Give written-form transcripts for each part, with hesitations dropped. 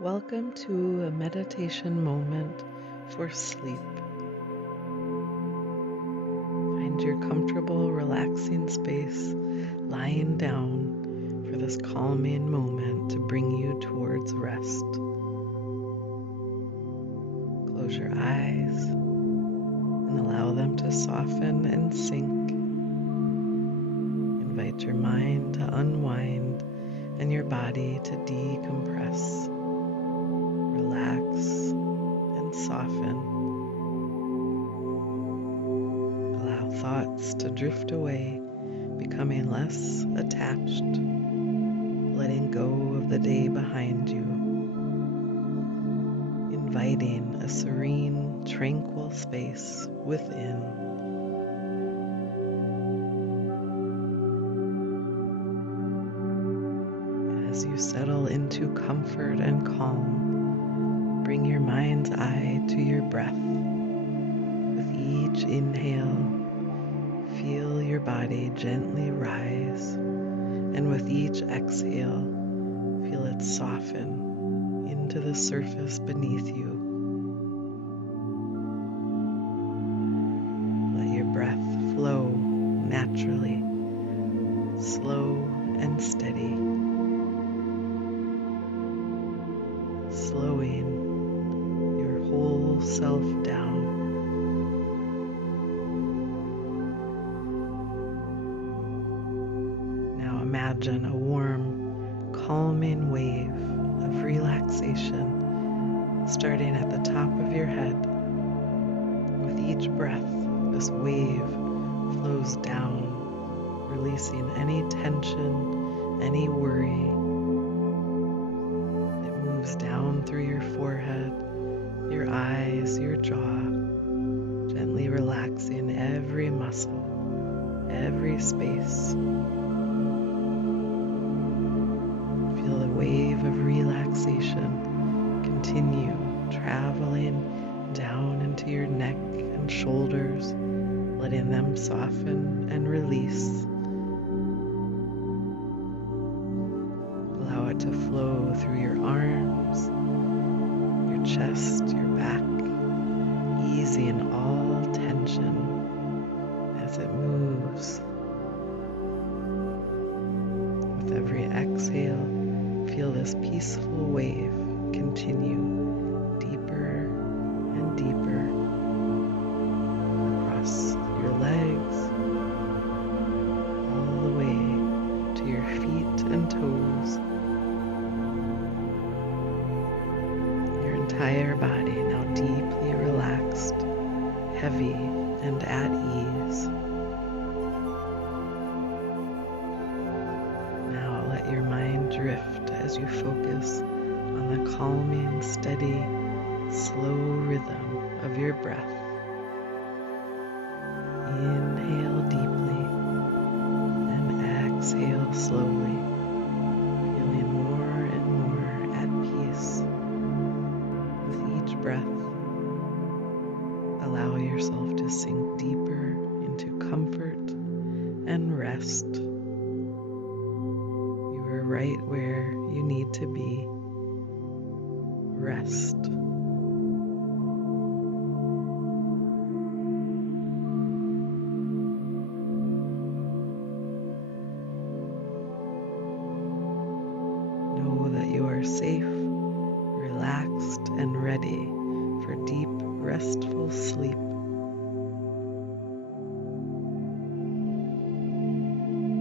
Welcome to a meditation moment for sleep. Find your comfortable, relaxing space lying down for this calming moment to bring you towards rest. Close your eyes and allow them to soften and sink. Invite your mind to unwind and your body to decompress. Relax and soften. Allow thoughts to drift away, becoming less attached, letting go of the day behind you, inviting a serene, tranquil space within. As you settle into comfort and calm, bring your mind's eye to your breath. With each inhale, feel your body gently rise, and with each exhale, feel it soften into the surface beneath you. Let your breath flow naturally, slow and steady, slowing your whole self down. Now imagine a warm, calming wave of relaxation starting at the top of your head. With each breath, this wave flows down, releasing any tension, any worry. It moves down through your forehead, your eyes, your jaw, gently relaxing every muscle, every space. Feel the wave of relaxation continue traveling down into your neck and shoulders, letting them soften and release. Allow it to flow through your arms, your chest, your back, easing all tension as it moves. With every exhale, feel this peaceful wave continue deeper and deeper across your legs, all the way to your feet and toes. Your entire body now deeply relaxed, heavy and at ease. Now let your mind drift as you focus on the calming, steady, slow rhythm of your breath. Inhale deeply and exhale slowly, feeling more and more at peace. With each breath, allow yourself to sink deeper into comfort and rest. You are right where you need to be. Rest. Know that you are safe, relaxed, and ready for deep, restful sleep.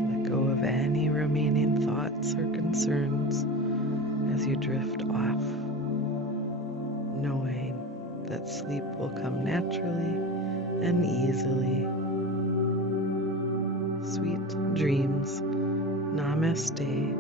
Let go of any remaining thoughts or concerns as you drift off, knowing that sleep will come naturally and easily. Sweet dreams. Namaste.